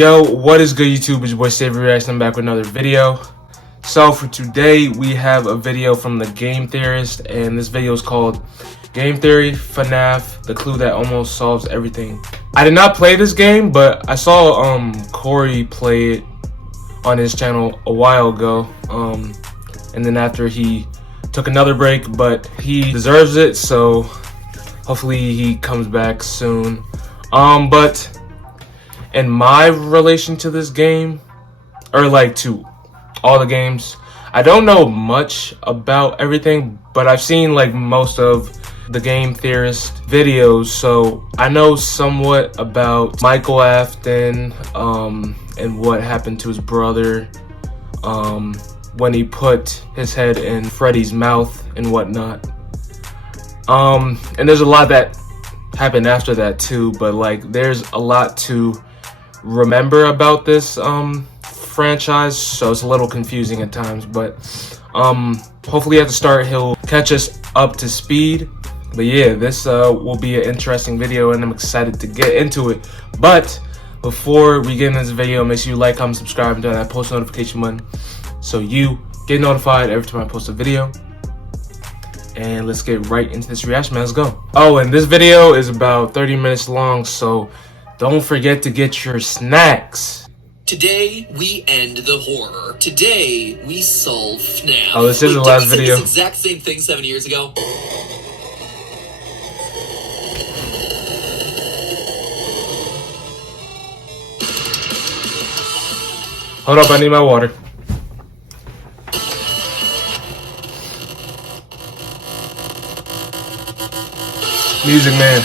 Yo, what is good, YouTube? It's your boy SavyReacts. I'm back with another video. So for today, we have a video from the Game Theorist, and this video is called Game Theory FNAF, the clue that almost solves everything. I did not play this game, but I saw Corey play it on his channel a while ago. And then after he took another break, but he deserves it, so hopefully he comes back soon. But in my relation to this game, or like to all the games, I don't know much about everything, but I've seen like most of the Game Theorist videos, so I know somewhat about Michael Afton and what happened to his brother when he put his head in Freddy's mouth and whatnot. And there's a lot that happened after that too, but like there's a lot to remember about this franchise, so it's a little confusing at times, but hopefully at the start he'll catch us up to speed. But yeah, this will be an interesting video and I'm excited to get into it. But before we get into this video, make sure you like, comment, subscribe, and turn that post notification button so you get notified every time I post a video. And let's get right into this reaction, man. Let's go. Oh, and this video is about 30 minutes long, so don't forget to get your snacks. Today, we end the horror. Today, we solve FNAF. Oh, this is the last video. This exact same thing 7 years ago. Hold up, I need my water. Music man.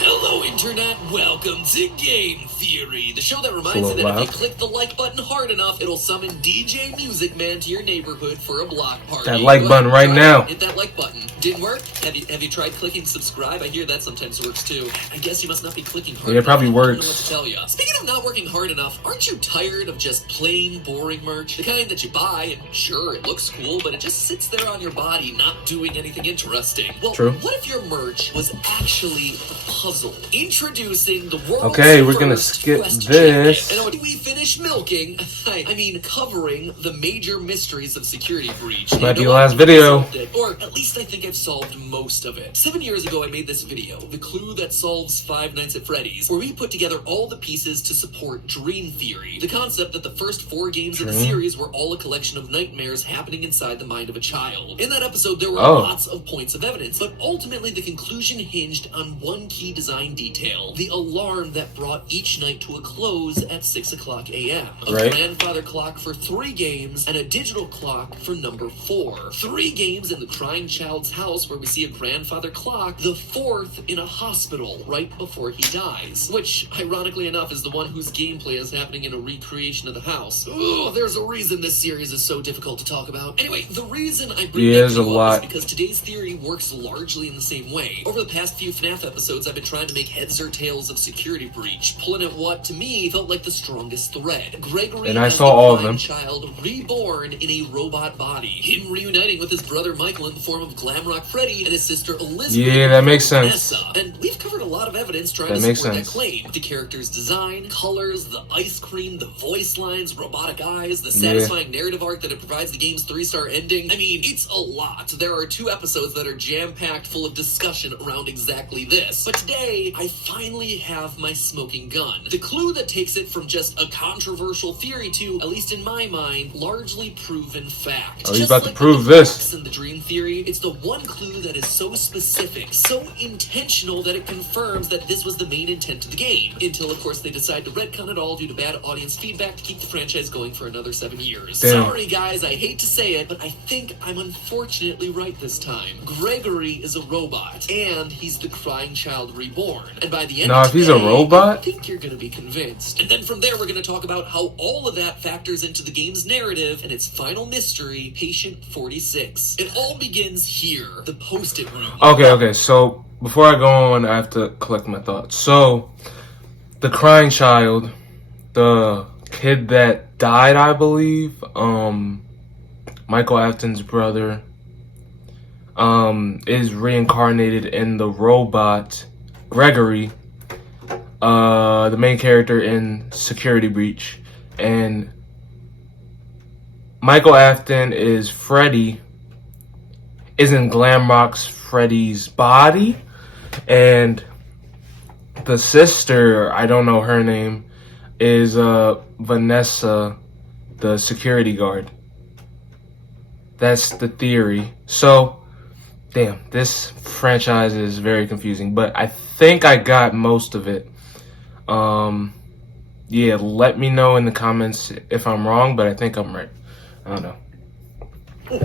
Hello, Internet. Welcome to Game Theory, the show that reminds you that if you click the like button hard enough, it'll summon DJ Music Man to your neighborhood for a block party. That like button right now. Hit that like button. Didn't work? Have you tried clicking subscribe? I hear that sometimes works too. I guess you must not be clicking hard enough. It probably works. I don't know what to tell you. Speaking of not working hard enough, aren't you tired of just plain boring merch? The kind that you buy and sure it looks cool, but it just sits there on your body, not doing anything interesting. Well, true. What if your merch was actually a puzzle? Introducing the world's Okay, we're gonna skip this. And when we finish milking, I mean covering the major mysteries of Security Breach. This might be the last video. Or at least I think I've solved most of it. 7 years ago I made this video, The Clue That Solves Five Nights at Freddy's, where we put together all the pieces to support Dream Theory, the concept that the first 4 games of the series were all a collection of nightmares happening inside the mind of a child. In that episode there were lots of points of evidence, but ultimately the conclusion hinged on one key design detail: the alarm that brought each night to a close at 6:00 a.m. A grandfather clock for 3 games and a digital clock for number 4. 3 games in the crying child's house where we see a grandfather clock, the 4th in a hospital right before he dies, which ironically enough is the one whose gameplay is happening in a recreation of the house. Oh, there's a reason this series is so difficult to talk about. Anyway, the reason I bring that video up is because today's theory works largely in the same way. Over the past few FNAF episodes I've been trying to make heads or tails of Security Breach, pulling at what to me felt like the strongest thread. Gregory, and I saw all of them. Child reborn in a robot body. Him reuniting with his brother Michael in the form of Glamrock Freddy and his sister Elizabeth. Yeah, that makes sense. Vanessa. And we've covered a lot of evidence trying to support that claim. The character's design, colors, the ice cream, the voice lines, robotic eyes, the satisfying narrative arc that it provides the game's 3-star ending. I mean, it's a lot. There are 2 episodes that are jam-packed full of discussion around exactly this. But today, I finally have my smoking gun. The clue that takes it from just a controversial theory to, at least in my mind, largely proven fact. Oh, he's about to prove this. In the Dream Theory, it's the one clue that is so specific, so intentional that it confirms that this was the main intent of the game. Until, of course, they decide to retcon it all due to bad audience feedback to keep the franchise going for another 7 years. Damn. Sorry, guys, I hate to say it, but I think I'm unfortunately right this time. Gregory is a robot, and he's the crying child reborn. And by the end of if he's a robot, I think you're gonna be convinced. And then from there, we're gonna talk about how all of that factors into the game's narrative and its final mystery, Patient 46. It all begins here, the post-it room. Okay, so before I go on, I have to collect my thoughts. So, the crying child, the kid that died, I believe, Michael Afton's brother, is reincarnated in the robot Gregory, the main character in Security Breach, and Michael Afton is Freddy, is in Glamrock's Freddy's body, and the sister, I don't know her name, is Vanessa, the security guard. That's the theory. So, damn, this franchise is very confusing, but I think I got most of it. Yeah, let me know in the comments if I'm wrong, but I think I'm right. I don't know.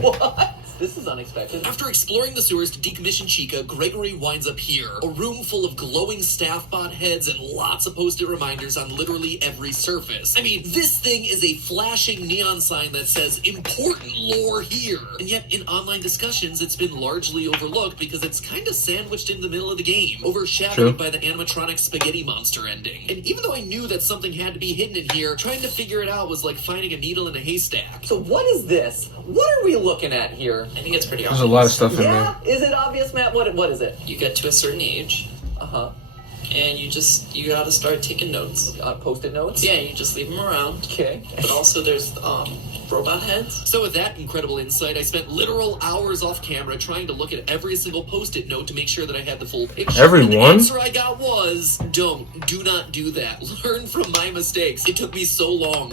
What? This is unexpected. After exploring the sewers to decommission Chica, Gregory winds up here. A room full of glowing staff bot heads and lots of post-it reminders on literally every surface. I mean, this thing is a flashing neon sign that says, important lore here. And yet, in online discussions, it's been largely overlooked because it's kind of sandwiched in the middle of the game, overshadowed by the animatronic spaghetti monster ending. And even though I knew that something had to be hidden in here, trying to figure it out was like finding a needle in a haystack. So what is this? What are we looking at here? I think it's pretty obvious. There's a lot of stuff in there. Is it obvious, Matt? What is it? You get to a certain age. And you gotta start taking notes. Post-it notes? Yeah, you just leave them around. Okay. But also there's robot heads. So with that incredible insight, I spent literal hours off camera trying to look at every single post-it note to make sure that I had the full picture. Everyone? And the answer I got was, do not do that. Learn from my mistakes. It took me so long,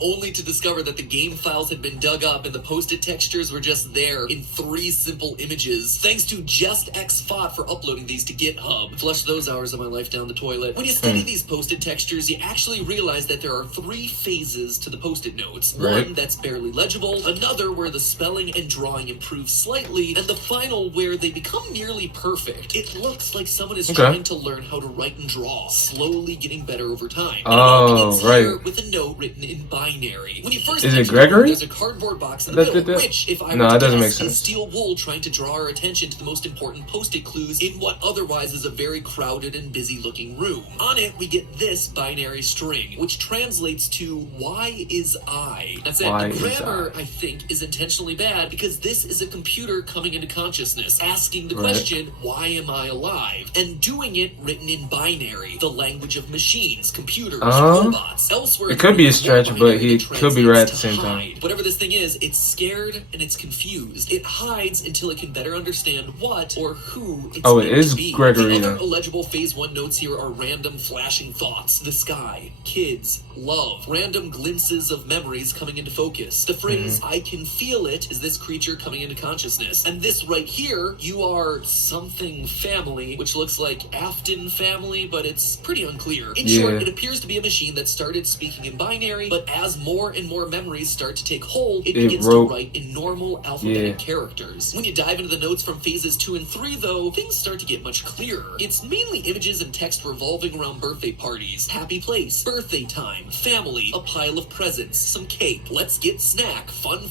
only to discover that the game files had been dug up and the post-it textures were just there in 3 simple images. Thanks to JustXFont for uploading these to GitHub. Flush those hours of my life down the toilet. When you study these post-it textures, you actually realize that there are 3 phases to the post-it notes. One that's barely legible, another where the spelling and drawing improve slightly, and the final where they become nearly perfect. It looks like someone is trying to learn how to write and draw, slowly getting better over time. And it all begins here with a note written in binary. When you first Is it Gregory? There's a cardboard box in the middle, which, if I were to guess, is Steel Wool trying to draw our attention to the most important post-it clues in what otherwise is a very crowded and busy-looking room. On it, we get this binary string, which translates to, why is I? That's it. The grammar, I think, is intentionally bad because this is a computer coming into consciousness, asking the question, why am I alive? And doing it written in binary, the language of machines, computers, robots. Elsewhere, it could be a stretch, but he could be right at the same time. Whatever this thing is, it's scared and it's confused. It hides until it can better understand what or who it's it is to be. Gregory. The other illegible phase 1 notes here are random flashing thoughts, the sky, kids, love, random glimpses of memories coming into focus. The phrase, I can feel it, is this creature coming into consciousness. And this right here, you are something family, which looks like Afton family, but it's pretty unclear. In short, it appears to be a machine that started speaking in binary, but as more and more memories start to take hold, it begins to write in normal alphabetic characters. When you dive into the notes from phases 2 and 3, though, things start to get much clearer. It's mainly images and text revolving around birthday parties, happy place, birthday time, family, a pile of presents, some cake, let's get snack, fun,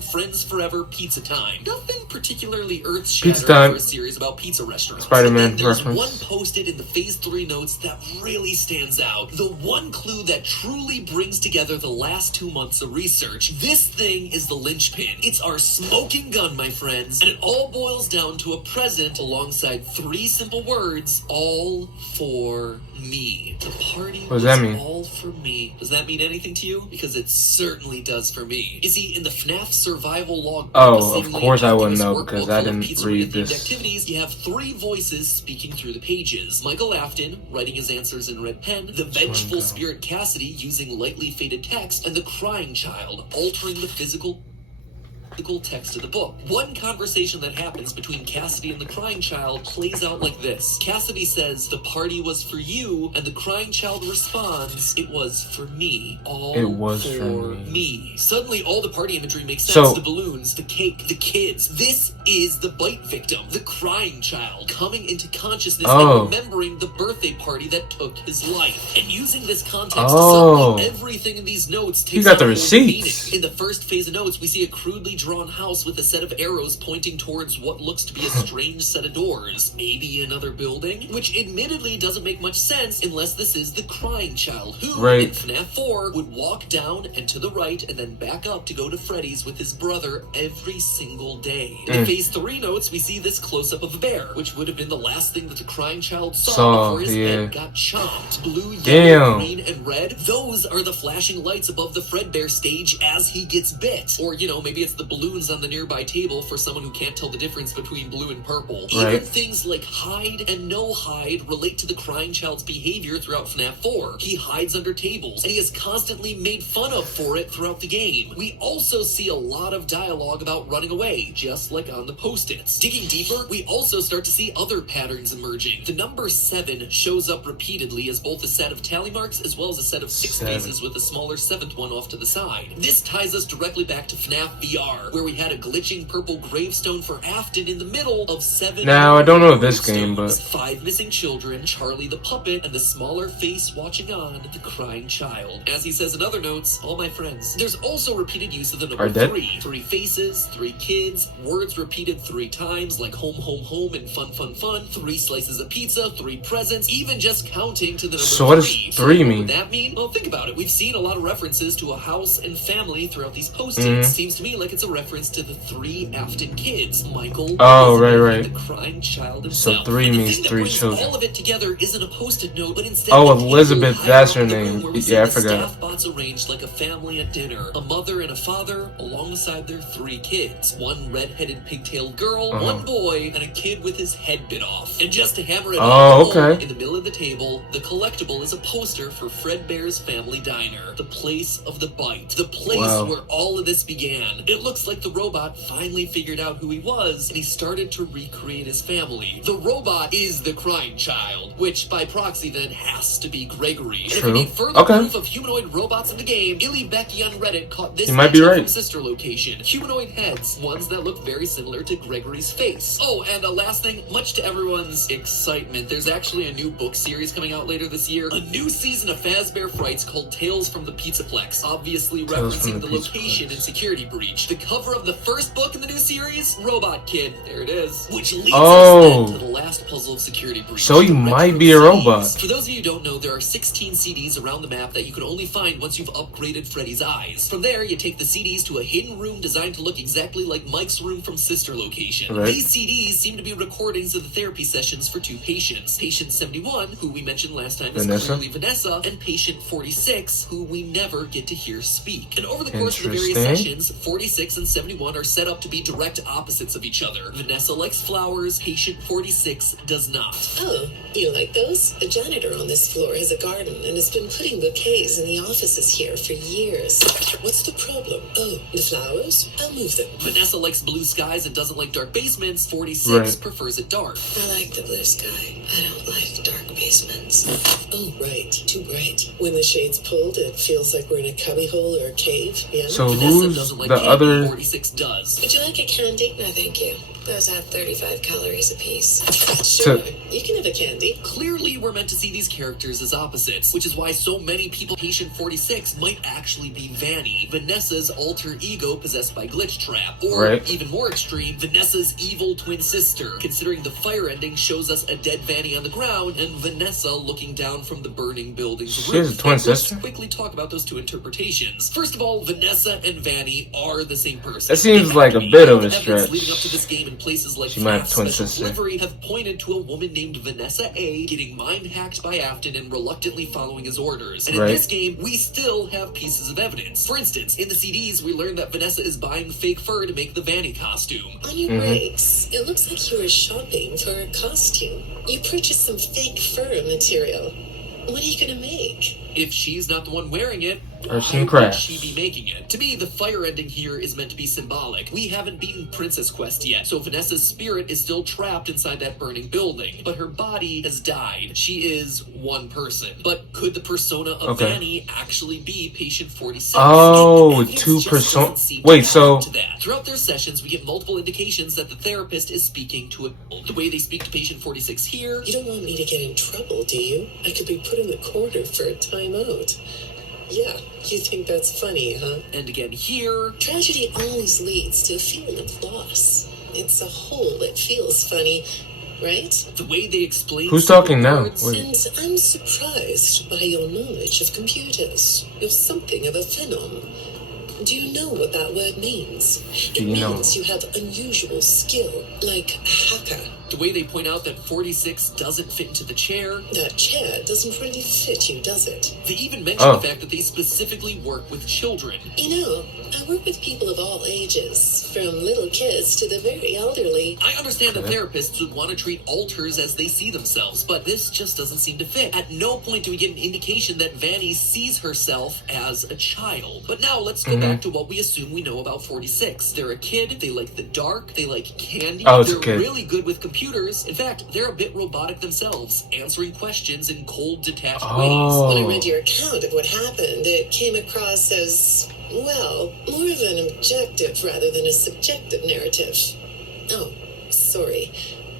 friends forever, pizza time. Nothing particularly earth-shattering for a series about pizza restaurants. Spider-Man there's reference. one posted in the phase 3 notes that really stands out. The one clue that truly brings together the last 2 months of research. This thing is the linchpin. It's our smoking gun, my friends, and it all boils down to a present alongside 3 simple words, all for me. The party was all for me. Does that mean anything to you? Because it certainly does for me. You see, in the FNAF survival log, of course I wouldn't know because I didn't read this. Activities, you have 3 voices speaking through the pages. Michael Afton writing his answers in red pen, the vengeful spirit Cassidy using lightly faded text, and the crying child altering the physical text of the book. One conversation that happens between Cassidy and the crying child plays out like this. Cassidy says, the party was for you, and the crying child responds, it was for me. All for me. Suddenly, all the party imagery makes sense. The balloons, the cake, the kids. This is the bite victim, the crying child, coming into consciousness and remembering the birthday party that took his life. And using this context to sum up everything in these notes takes on the receipts. Meaning. In the first phase of notes, we see a crudely hand-drawn house with a set of arrows pointing towards what looks to be a strange set of doors. Maybe another building? Which admittedly doesn't make much sense unless this is the crying child who, in FNAF 4, would walk down and to the right and then back up to go to Freddy's with his brother every single day. In the Phase 3 notes, we see this close-up of a bear, which would have been the last thing that the crying child saw before his head got chopped. Blue, yellow, green, and red, those are the flashing lights above the Fredbear stage as he gets bit. Or, you know, maybe it's the balloons on the nearby table for someone who can't tell the difference between blue and purple. Even things like hide and no hide relate to the crying child's behavior throughout FNAF 4. He hides under tables, and he is constantly made fun of for it throughout the game. We also see a lot of dialogue about running away, just like on the post-its. Digging deeper, we also start to see other patterns emerging. The number 7 shows up repeatedly as both a set of tally marks as well as a set of 6 spaces with a smaller 7th one off to the side. This ties us directly back to FNAF VR, where we had a glitching purple gravestone for Afton in the middle of 7. Now, I don't know this game, but 5 missing children, Charlie the puppet, and the smaller face watching on, the crying child. As he says in other notes, all my friends. There's also repeated use of the number 3. 3 faces, 3 kids, words repeated 3 times, like home, home, home, and fun, fun, fun, 3 slices of pizza, 3 presents, even just counting to the number 3. So what does 3 mean? What would that mean? Well, think about it. We've seen a lot of references to a house and family throughout these post-its. Seems to me like it's a reference to the 3 Afton kids. Michael, the crying child himself. So 3 means 3 children. All of it together isn't a post-it note, but instead Elizabeth, that's her name. Yeah, I forgot. Staff bots arranged like a family at dinner. A mother and a father alongside their 3 kids. 1 red-headed pigtailed girl, 1 boy, and a kid with his head bit off. And just to hammer it home, in the middle of the table, the collectible is a poster for Fredbear's Family Diner. The place of the bite. The place where all of this began. It looks like the robot finally figured out who he was, and he started to recreate his family. The robot is the crying child, which by proxy then has to be Gregory. And if you need further proof of humanoid robots in the game, Illy Becky on Reddit caught this from sister location. Humanoid heads, ones that look very similar to Gregory's face. Oh, and a last thing, much to everyone's excitement, there's actually a new book series coming out later this year. A new season of Fazbear Frights called Tales from the Pizzaplex, obviously referencing the location and security breach. The cover of the first book in the new series, Robot Kid, there it is. Which leads us then to the last puzzle of security breach. So you might be a robot. For those of you who don't know, there are 16 CDs around the map that you can only find once you've upgraded Freddy's eyes. From there, you take the CDs to a hidden room designed to look exactly like Mike's room from Sister Location. These CDs seem to be recordings of the therapy sessions for 2 patients. Patient 71, who we mentioned last time is clearly Vanessa, and patient 46, who we never get to hear speak. And over the course of the various sessions, 46 and 71 are set up to be direct opposites of each other. Vanessa likes flowers, patient 46 does not. Oh, you like those? The janitor on this floor has a garden and has been putting bouquets in the offices here for years. What's the problem? Oh, the flowers? I'll move them. Vanessa likes blue skies and doesn't like dark basements. 46 prefers it dark. I like the blue sky. I don't like dark basements. Oh, right. Too bright. When the shade's pulled, it feels like we're in a cubbyhole or a cave, yeah? So Vanessa who's doesn't like the candy, other... 46 does. Would you like a candy? No, thank you. Those have 35 calories apiece. Sure, you can have a candy. Clearly, we're meant to see these characters as opposites, which is why so many people patient 46 might actually be Vanny, Vanessa's alter ego possessed by Glitch Trap. Or, even more extreme, Vanessa's evil twin sister, considering the fire ending shows us a dead Vanny on the ground and Vanessa looking down from the burning building's roof. She has a twin sister? Let's quickly talk about those 2 interpretations. First of all, Vanessa and Vanny are the same person. That seems like a bit of a stretch. Leading up to this game in places like she might have twin sister. Delivery have pointed to a woman named Vanessa A getting mind-hacked by Afton and reluctantly following his orders. And in this game, we still have pieces of evidence. For instance, in the CDs, we learned that Vanessa is buying fake fur to make the Vanny costume. On your breaks, it looks like you were shopping for a costume. You purchased some fake fur material. What are you gonna make? If she's not the one wearing it, or why would she be making it? To me, the fire ending here is meant to be symbolic. We haven't beaten Princess Quest yet, so Vanessa's spirit is still trapped inside that burning building. But her body has died. She is one person. But could the persona of Vanny actually be patient 46? Oh, 2 personas. Wait, so... Throughout their sessions, we get multiple indications that the therapist is speaking to a... The way they speak to patient 46 here... You don't want me to get in trouble, do you? I could be put in the corner for a timeout. Yeah, you think that's funny, huh? And again here. Tragedy always leads to a feeling of loss. It's a whole that feels funny, right? The way they explain Who's talking now? words. Wait. And I'm surprised by your knowledge of computers. You're something of a phenom. Do you know what that word means? It means you have unusual skill, like a hacker. The way they point out that 46 doesn't fit into the chair. That chair doesn't really fit you, does it? They even mention the fact that they specifically work with children. You know, I work with people of all ages, from little kids to the very elderly. I understand that therapists would want to treat alters as they see themselves, but this just doesn't seem to fit. At no point do we get an indication that Vanny sees herself as a child. But now let's go back to what we assume we know about 46. They're a kid, they like the dark, they like candy, they're really good with computers. In fact, they're a bit robotic themselves, answering questions in cold, detached ways. When I read your account of what happened, it came across as, well, more of an objective rather than a subjective narrative. Oh, sorry.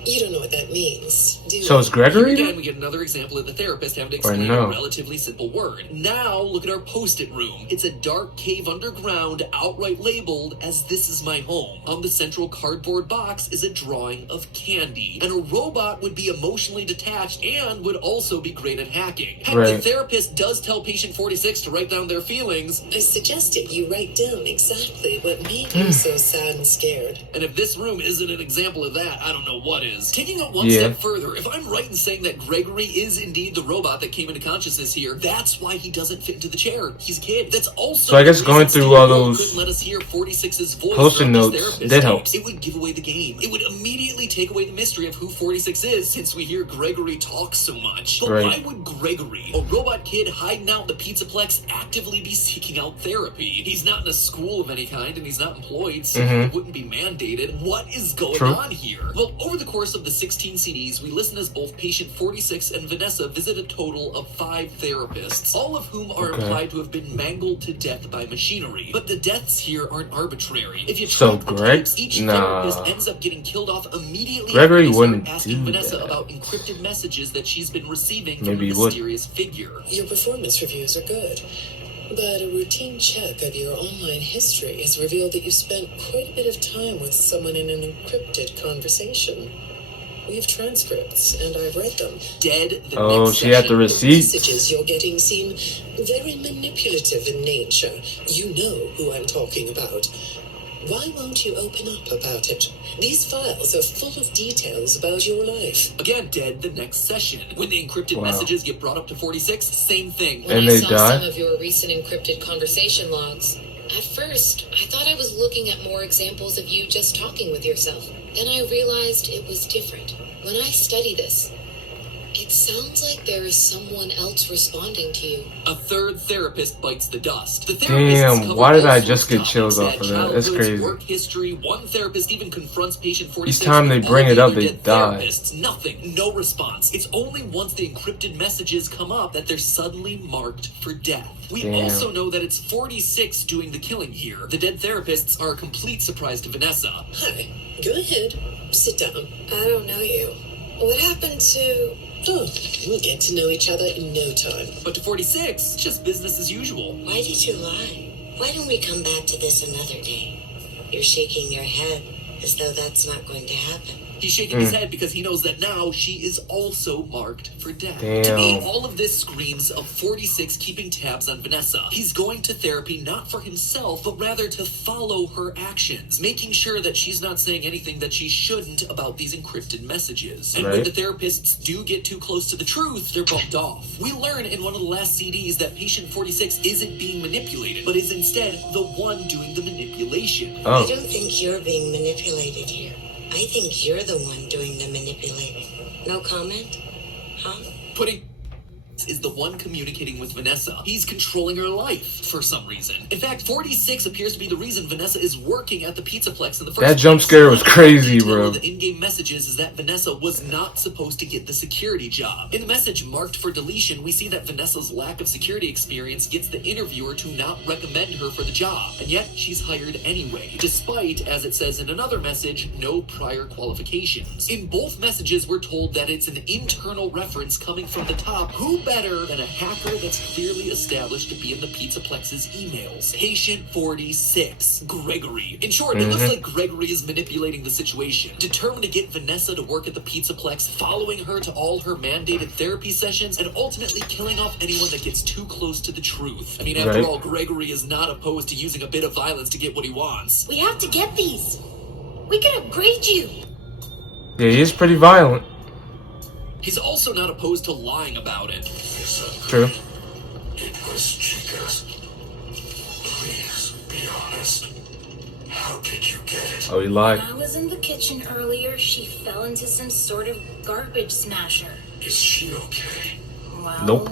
You don't know what that means, do you? So it's Gregory? Again, we get another example of the therapist having to explain a relatively simple word. Now, look at our post-it room. It's a dark cave underground, outright labeled as "This is my home." On the central cardboard box is a drawing of candy. And a robot would be emotionally detached and would also be great at hacking. Heck, the therapist does tell patient 46 to write down their feelings. I suggested you write down exactly what made you so sad and scared. And if this room isn't an example of that, I don't know what is. Taking it one step further, if I'm right in saying that Gregory is indeed the robot that came into consciousness here, that's why he doesn't fit into the chair. He's a kid. That's also so I guess going through all those couldn't let us hear 46's voice post-it notes did help. It would give away the game. It would immediately take away the mystery of who 46 is, since we hear Gregory talk so much. But why would Gregory, a robot kid hiding out in the Pizzaplex, actively be seeking out therapy? He's not in a school of any kind, and he's not employed, so he wouldn't be mandated. What is going on here? Well, over the course of the 16 CDs, we listen as both patient 46 and Vanessa visit a total of 5 therapists, all of whom are implied to have been mangled to death by machinery. But the deaths here aren't arbitrary. If you track the types, each therapist ends up getting killed off immediately. Gregory wouldn't asking do Vanessa that. about encrypted messages that she's been receiving from a mysterious figure. Your performance reviews are good. But a routine check of your online history has revealed that you spent quite a bit of time with someone in an encrypted conversation. We have transcripts, and I've read them. She had the receipts. The messages you're getting seem very manipulative in nature. You know who I'm talking about. Why won't you open up about it? These files are full of details about your life. Again, the next session. When the encrypted messages get brought up to 46, same thing. When I saw some of your recent encrypted conversation logs, at first, I thought I was looking at more examples of you just talking with yourself. Then I realized it was different. When I study this, it sounds like there is someone else responding to you. A third therapist bites the dust. Damn, why did I just get chills off of that? That's crazy. Work history. One therapist even confronts patient 46. Each time they bring it up, they die. Nothing, no response. It's only once the encrypted messages come up that they're suddenly marked for death. We also know that it's 46 doing the killing here. The dead therapists are a complete surprise to Vanessa. Hi, go ahead. Sit down. I don't know you. What happened to... Oh, we'll get to know each other in no time. But to 46, just business as usual. Why did you lie? Why don't we come back to this another day? You're shaking your head as though that's not going to happen. He's shaking his head because he knows that now she is also marked for death. Damn. To me, all of this screams of 46 keeping tabs on Vanessa. He's going to therapy not for himself, but rather to follow her actions, making sure that she's not saying anything that she shouldn't about these encrypted messages. And when the therapists do get too close to the truth, they're bumped off. We learn in one of the last CDs that patient 46 isn't being manipulated, but is instead the one doing the manipulation. I don't think you're being manipulated here. I think you're the one doing the manipulating. No comment? Huh? Is the one communicating with Vanessa. He's controlling her life for some reason. In fact, 46 appears to be the reason Vanessa is working at the Pizzaplex in the first place. That jump scare was crazy, bro. The in-game messages is that Vanessa was not supposed to get the security job. In the message marked for deletion, we see that Vanessa's lack of security experience gets the interviewer to not recommend her for the job, and yet she's hired anyway, despite, as it says in another message, no prior qualifications. In both messages, we're told that it's an internal reference coming from the top. Who better than a hacker that's clearly established to be in the Pizzaplex's emails? Patient 46, Gregory. In short, it looks like Gregory is manipulating the situation, determined to get Vanessa to work at the Pizzaplex, following her to all her mandated therapy sessions, and ultimately killing off anyone that gets too close to the truth. I mean, after all, Gregory is not opposed to using a bit of violence to get what he wants. We have to get these. We can upgrade you. Yeah, he is pretty violent. He's also not opposed to lying about it. True. It was Chica's. Please be honest. How did you get it? Oh, he lied. When I was in the kitchen earlier, she fell into some sort of garbage smasher. Is she okay? Well, Nope.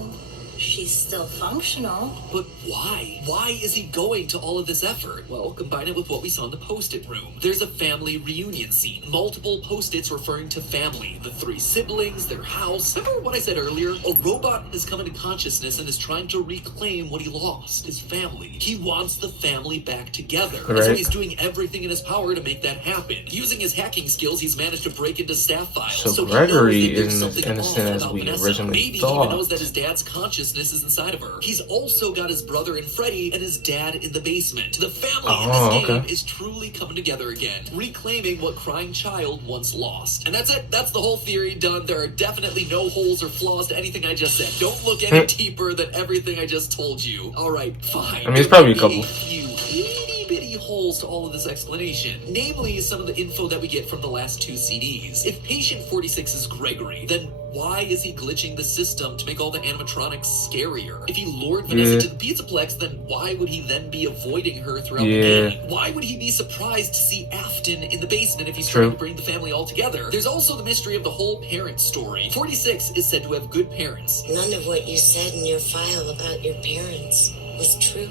She's still functional. But why? Why is he going to all of this effort? Well, combine it with what we saw in the post-it room. There's a family reunion scene. Multiple post-its referring to family. The 3 siblings, their house. Remember what I said earlier? A robot has come into consciousness and is trying to reclaim what he lost, his family. He wants the family back together. And so he's doing everything in his power to make that happen. Using his hacking skills, he's managed to break into staff files. So he Gregory knows that there's isn't as something innocent off as about we Vanessa. originally Maybe he thought. even knows that his dad's consciousness is inside of her. He's also got his brother and Freddy and his dad in the basement. The family in this game is truly coming together again, reclaiming what Crying Child once lost. And that's it. That's the whole theory done. There are definitely no holes or flaws to anything I just said. Don't look any deeper than everything I just told you. All right, fine. I mean, it's probably a couple. A few itty-bitty holes to all of this explanation. Namely, some of the info that we get from the last 2 CDs. If Patient 46 is Gregory, then why is he glitching the system to make all the animatronics scarier? If he lured Vanessa to the Pizzaplex, then why would he then be avoiding her throughout the game? Why would he be surprised to see Afton in the basement if he's trying to bring the family all together? There's also the mystery of the whole parent story. 46 is said to have good parents. None of what you said in your file about your parents was true.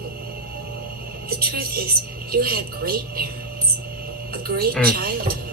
The truth is, you had great parents. A great childhood.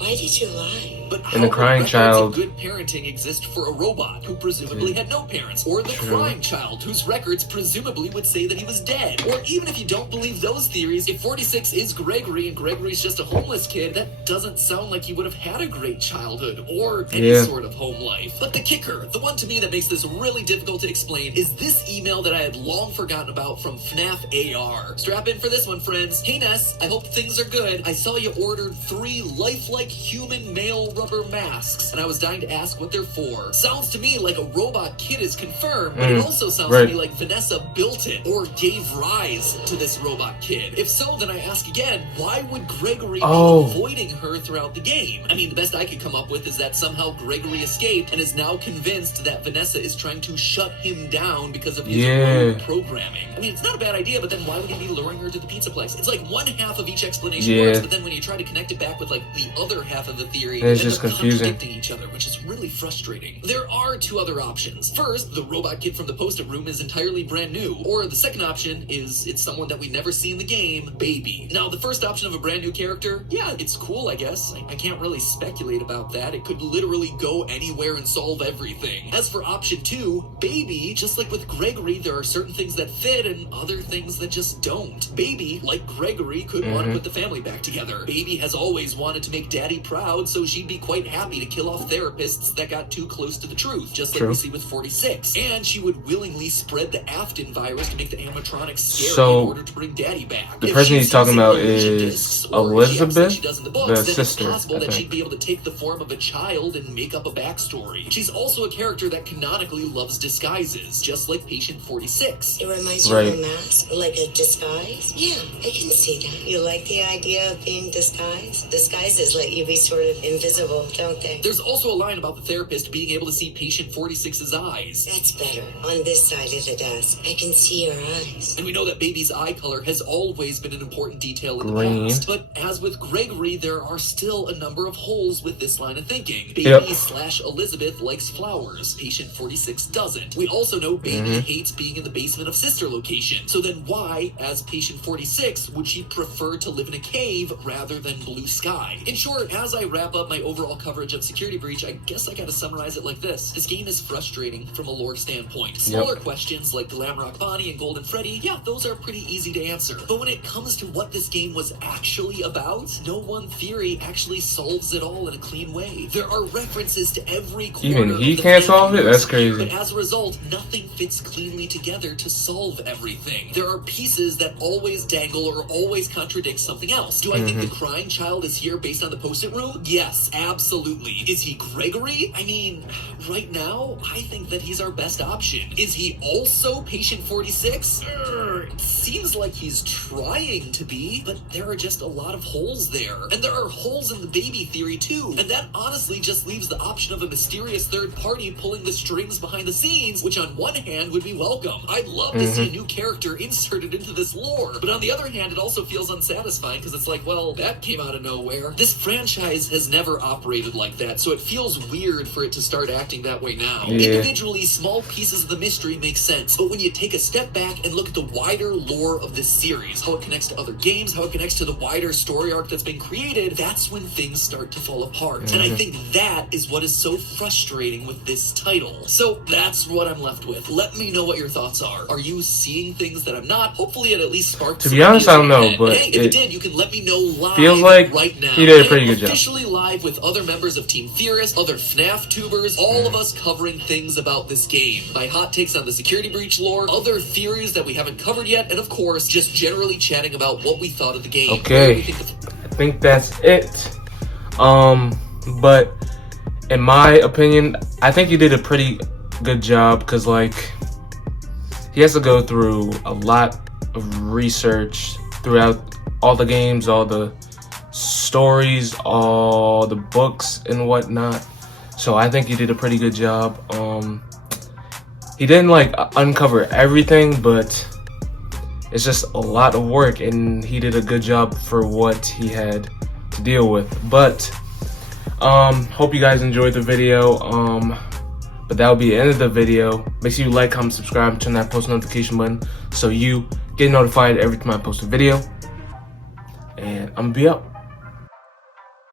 Why did you lie? But how And the Crying would records Child. of good parenting exist for a robot who presumably had no parents? Or the Crying Child, whose records presumably would say that he was dead? Or even if you don't believe those theories, if 46 is Gregory and Gregory's just a homeless kid, that doesn't sound like he would have had a great childhood or any sort of home life. But the kicker, the one to me that makes this really difficult to explain, is this email that I had long forgotten about from FNAF AR. Strap in for this one, friends. Hey Ness, I hope things are good. I saw you ordered 3 lifelike human male rubber masks, and I was dying to ask what they're for. Sounds to me like a robot kid is confirmed, but it also sounds to me like Vanessa built it or gave rise to this robot kid. If so, then I ask again, why would Gregory be avoiding her throughout the game? I mean, the best I could come up with is that somehow Gregory escaped and is now convinced that Vanessa is trying to shut him down because of his own programming. I mean, it's not a bad idea, but then why would he be luring her to the Pizzaplex? It's like one half of each explanation works, but then when you try to connect it back with like the other half of the theory, it's then just they're confusing. contradicting each other, which is really frustrating. There are 2 other options. First, the robot kid from the post-it room is entirely brand new, or the second option is it's someone that we never see in the game, Baby. Now, the first option of a brand new character, yeah, it's cool, I guess. I can't really speculate about that. It could literally go anywhere and solve everything. As for option 2, Baby, just like with Gregory, there are certain things that fit and other things that just don't. Baby, like Gregory, could want to put the family back together. Baby has always wanted to make Daddy proud, so she'd be quite happy to kill off therapists that got too close to the truth, just like we see with 46. And she would willingly spread the Afton virus to make the animatronics scary in order to bring Daddy back. The person he's talking about is Elizabeth, the sister, It's possible that she'd be able to take the form of a child and make up a backstory. She's also a character that canonically loves disguises, just like Patient 46. It reminds you of a mask, like a disguise? Yeah, I can see that. You like the idea of being disguised? Disguises let you be sort of invisible, don't they? There's also a line about the therapist being able to see Patient 46's eyes. That's better. On this side of the desk, I can see your eyes. And we know that Baby's eye color has always been an important detail in the past. But as with Gregory, there are still a number of holes with this line of thinking. Baby/Elizabeth likes flowers. Patient 46 doesn't. We also know Baby hates being in the basement of Sister Location. So then why, as Patient 46, would she prefer to live in a cave rather than blue sky? In short, as I wrap up my overall coverage of Security Breach, I guess guess I gotta summarize it like this. This game is frustrating from a lore standpoint. Smaller questions like Glamrock Bonnie and Golden Freddy, yeah, those are pretty easy to answer. But when it comes to what this game was actually about, no one theory actually solves it all in a clean way. There are references to every corner. Even he can't solve it? That's crazy. But as a result, nothing fits cleanly together to solve everything. There are pieces that always dangle or always contradict something else. Do I think the crying child is here based on the post-it room? Yes, absolutely. Is he Gregory? I mean, right now, I think that he's our best option. Is he also Patient 46? It seems like he's trying to be, but there are just a lot of holes there. And there are holes in the baby theory too. And that honestly just leaves the option of a mysterious third party pulling the strings behind the scenes, which on one hand would be welcome. I'd love to see a new character inserted into this lore. But on the other hand, it also feels unsatisfying because it's like, well, that came out of nowhere. This franchise has never operated like that, so it feels weird for it to start acting that way now. Individually, small pieces of the mystery make sense, but when you take a step back and look at the wider lore of this series, how it connects to other games, how it connects to the wider story arc that's been created, that's when things start to fall apart. And I think that is what is so frustrating with this title. So that's what I'm left with. Let me know what your thoughts are. Are you seeing things that I'm not? Hopefully it at least sparked To be honest, I don't know, but hey, if it did, you can let me know live feels like right now. he did a pretty good job. Officially live with other members of Team Theorist, other FNAF tubers, all of us covering things about this game. My hot takes on the security breach lore, other theories that we haven't covered yet, and of course, just generally chatting about what we thought of the game. Okay, I think that's it. But in my opinion, I think he did a pretty good job because, like, he has to go through a lot of research throughout all the games, all the stories, all the books and whatnot. So I think he did a pretty good job. He didn't like uncover everything, but it's just a lot of work, and he did a good job for what he had to deal with. But hope you guys enjoyed the video. But that will be the end of the video. Make sure you like, comment, subscribe, and turn that post notification button so you get notified every time I post a video. And I'm gonna be out.